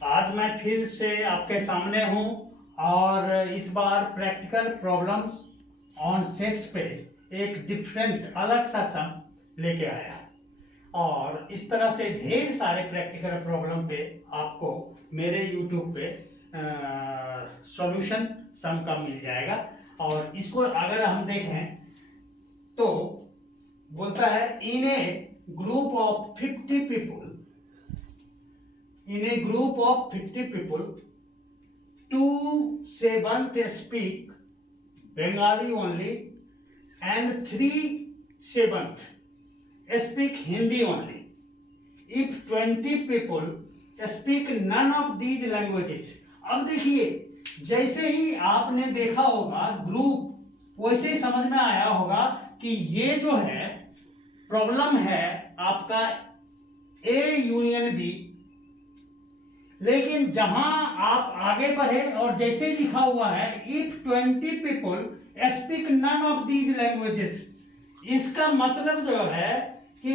आज मैं फिर से आपके सामने हूं और इस बार प्रैक्टिकल प्रॉब्लम्स ऑन सेट्स पे एक डिफरेंट अलग सा सम लेके आया और इस तरह से ढेर सारे प्रैक्टिकल प्रॉब्लम पे आपको मेरे YouTube पे सॉल्यूशन सम का मिल जाएगा। और इसको अगर हम देखें तो बोलता है in a group of 50 people, in a group of 50 people, 2/7 speak Bengali only and 3/7 speak Hindi only. If 20 people speak none of these languages, अब देखिए जैसे ही आपने देखा होगा ग्रुप वैसे ही समझ में आया होगा कि ये जो है प्रॉब्लम है आपका ए यूनियन बी, लेकिन जहां आप आगे बढ़े और जैसे लिखा हुआ है if 20 people speak none of these languages, इसका मतलब जो है कि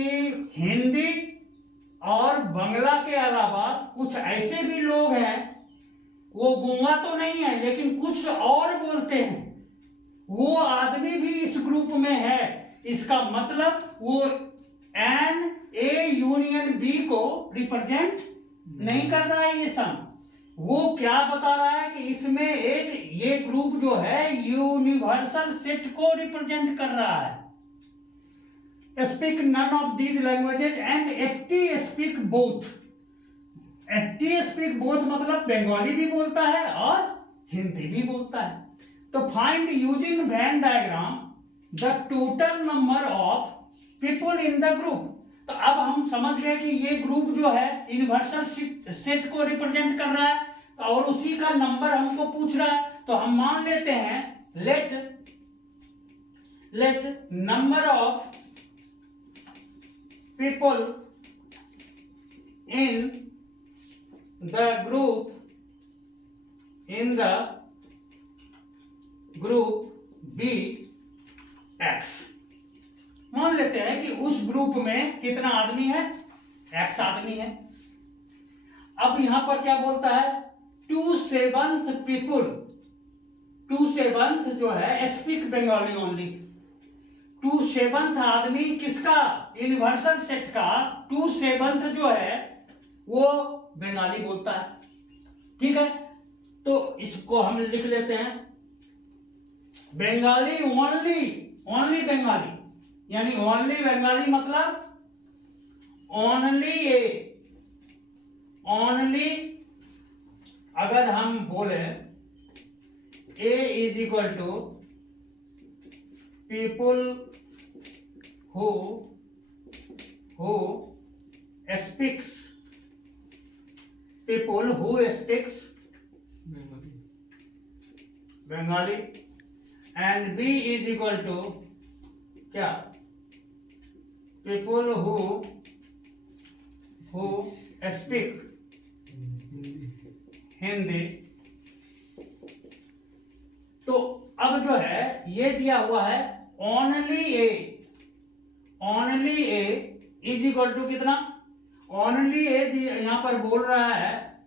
हिंदी और बांग्ला के अलावा कुछ ऐसे भी लोग हैं, वो गूंगा तो नहीं है लेकिन कुछ और बोलते हैं, वो आदमी भी इस ग्रुप में है। इसका मतलब वो एन ए यूनियन बी को रिप्रेजेंट नहीं कर रहा है ये सम। वो क्या बता रहा है कि इसमें एक ये ग्रुप जो है यूनिवर्सल सेट को रिप्रेजेंट कर रहा है। Speak none of these languages and 80 speak both. 80 speak both मतलब बंगाली भी बोलता है और हिंदी भी बोलता है। तो find using Venn diagram the total number of people in the group. तो अब हम समझ गए कि ये ग्रुप जो है यूनिवर्सल सेट को रिप्रेजेंट कर रहा है और उसी का नंबर हमको पूछ रहा है। तो हम मान लेते हैं let number of people in the group B X. मान लेते हैं कि उस ग्रुप में कितना आदमी है, एक्स आदमी है। अब यहां पर क्या बोलता है 2/7 पीपल, 2/7 जो है स्पीक बंगाली ओनली। 2/7 आदमी किसका, यूनिवर्सल सेट का 2/7 जो है वो बंगाली बोलता है। ठीक है, तो इसको हम लिख लेते हैं बंगाली ओनली बंगाली, यानी ओनली बंगाली मतलब ओनली अगर हम बोले A is equal to people who speaks Bengali and B is equal to क्या, पीपल हु स्पीक हिंदी। तो अब जो है ये दिया हुआ है only A is equal to कितना, ओनली ए यहां पर बोल रहा है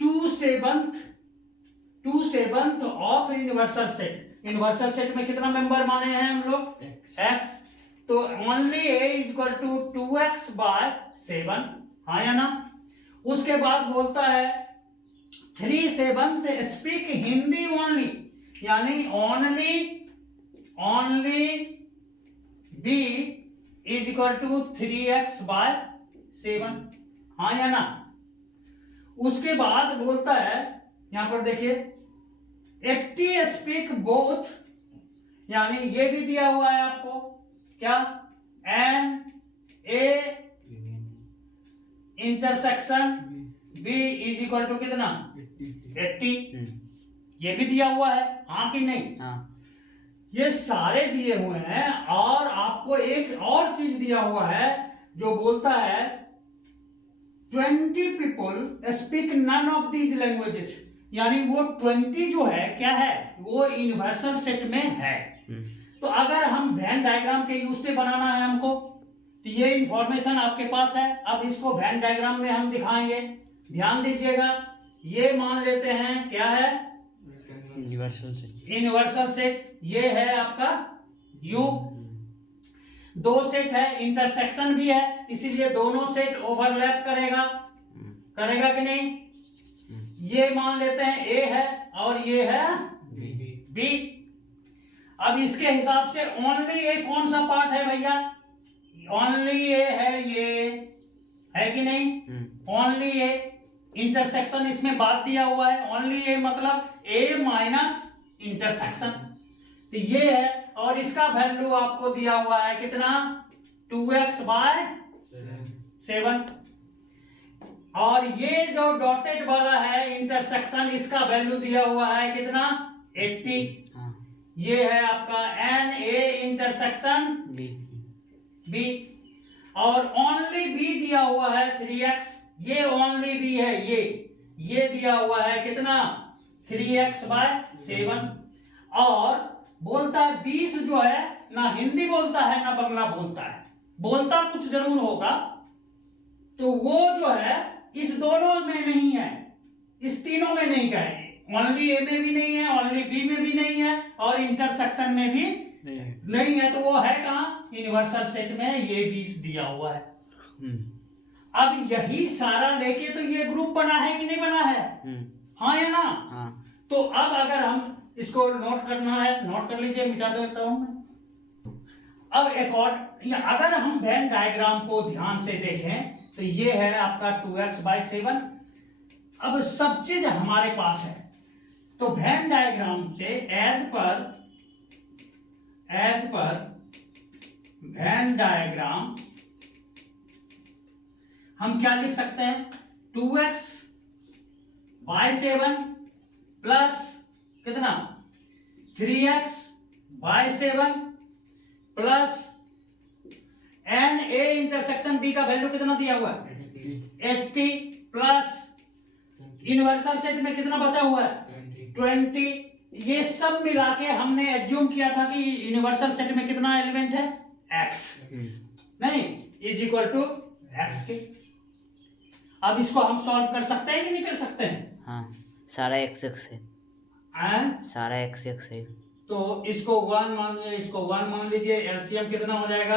2/7 of universal set. Universal set में कितना मेंबर माने हैं हम लोग, एक्स। तो only A is equal to 2x/7, हाँ या ना। उसके बाद बोलता है 3/7 स्पीक हिंदी ओनली, यानी only B is equal to 3x/7, हाँ या ना। उसके बाद बोलता है यहां पर देखिए 80 स्पीक बोथ, यानी ये भी दिया हुआ है आपको क्या, N A intersection B is equal to कितना 80, ये भी दिया हुआ है, हाँ कि नहीं। हाँ। ये सारे दिए हुए हैं और आपको एक और चीज दिया हुआ है जो बोलता है 20 people speak none of these languages, यानी वो 20 जो है क्या है, वो यूनिवर्सल सेट में है। तो अगर हम वेन डायग्राम के यूज से बनाना है हमको, तो ये इंफॉर्मेशन आपके पास है। अब इसको वेन डायग्राम में हम दिखाएंगे। ध्यान दीजिएगा, ये मान लेते हैं क्या है, यूनिवर्सल सेट। Universal set. ये है आपका यू। दो सेट है, इंटरसेक्शन भी है, इसीलिए दोनों सेट ओवरलैप करेगा, करेगा कि नहीं। ये मान लेते हैं ए है और ये है बी। अब इसके हिसाब से ओनली ए कौन सा पार्ट है भैया, ओनली ए है, ये है कि नहीं, ओनली ए। इंटरसेक्शन इसमें बात दिया हुआ है, ओनली ए मतलब ए माइनस इंटरसेक्शन, तो ये है। और इसका वैल्यू आपको दिया हुआ है कितना, 2x/7। और ये जो डॉटेड वाला है इंटरसेक्शन, इसका वैल्यू दिया हुआ है कितना, 80। ये है आपका एन ए इंटरसेक्शन बी। और ओनली बी दिया हुआ है 3x, ये ओनली बी है, ये दिया हुआ है कितना, 3x/7। और बोलता है 20 जो है ना हिंदी बोलता है ना बंगला बोलता है, बोलता कुछ जरूर होगा, तो वो जो है इस दोनों में नहीं है, इस तीनों में नहीं है, ओनली ए में भी नहीं है, ओनली बी में भी नहीं है, और इंटरसेक्शन में भी नहीं है। तो वो है कहाँ, यूनिवर्सल सेट में, ये 20 दिया हुआ है। अब यही सारा लेके तो ये ग्रुप बना है कि नहीं बना है, हाँ या ना। तो अब अगर हम इसको नोट करना है, नोट कर लीजिए, मिटा देता हूं मैं। अब अगर हम वेन डायग्राम को ध्यान से देखें तो ये है आपका 2x/7। अब सब चीज हमारे पास है, तो वेन डायग्राम से एज पर वेन डायग्राम हम क्या लिख सकते हैं, 2x/7 प्लस कितना, 3x/7 plus N A intersection B का वैल्यू कितना दिया हुआ है, 80 प्लस यूनिवर्सल सेट में कितना बचा हुआ है, 20। ये सब मिला के हमने एज्यूम किया था कि यूनिवर्सल सेट में कितना एलिमेंट है, x, नहीं इज इक्वल टू x के। अब इसको हम सॉल्व कर सकते हैं कि नहीं कर सकते हैं, हाँ, सारा x है, सारा x है। तो इसको 1 मान लीजिए, इसको 1 मान लीजिए, एलसीएम कितना हो जाएगा,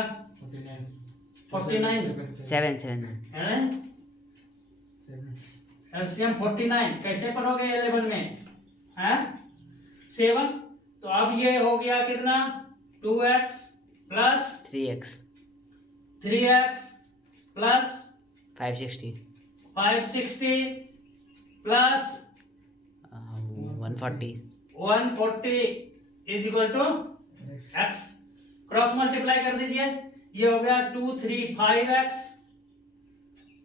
49, 7 एलसीएम 49 कैसे पढ़ोगे 11 में, हैं 7। तो अब ये हो गया कितना, 2x plus 3x plus 560 plus 140 is equal to x। Cross multiply कर दीजिए, ये हो गया 2 3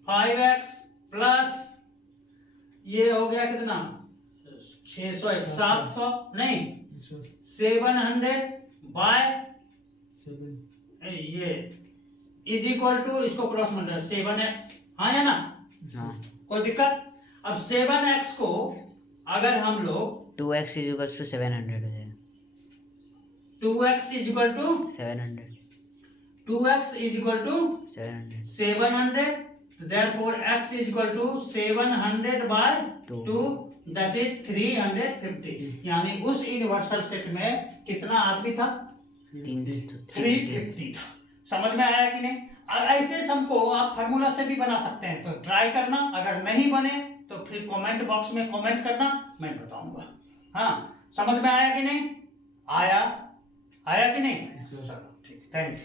5x प्लस ये हो गया कितना, 600 700 नहीं 700/7, ये इज इक्वल टू, इसको क्रॉस मल्टीप्लाई 7x, हाँ है ना, हाँ। कोई दिक्कत। अब 7x को अगर हम लोग 2x = 700 हो जाएगा, 2x = 700 2x = 700, therefore x = 700/2, that is 350। यानी उस यूनिवर्सल सेट में कितना आदमी था, 350 था। समझ में आया कि नहीं। ऐसे सम को आप फार्मूला से भी बना सकते हैं, तो ट्राई करना, अगर नहीं बने तो फिर कमेंट बॉक्स में कमेंट करना, मैं बताऊंगा। हाँ, समझ में आया कि नहीं, आया कि नहीं, चलो ठीक, थैंक यू।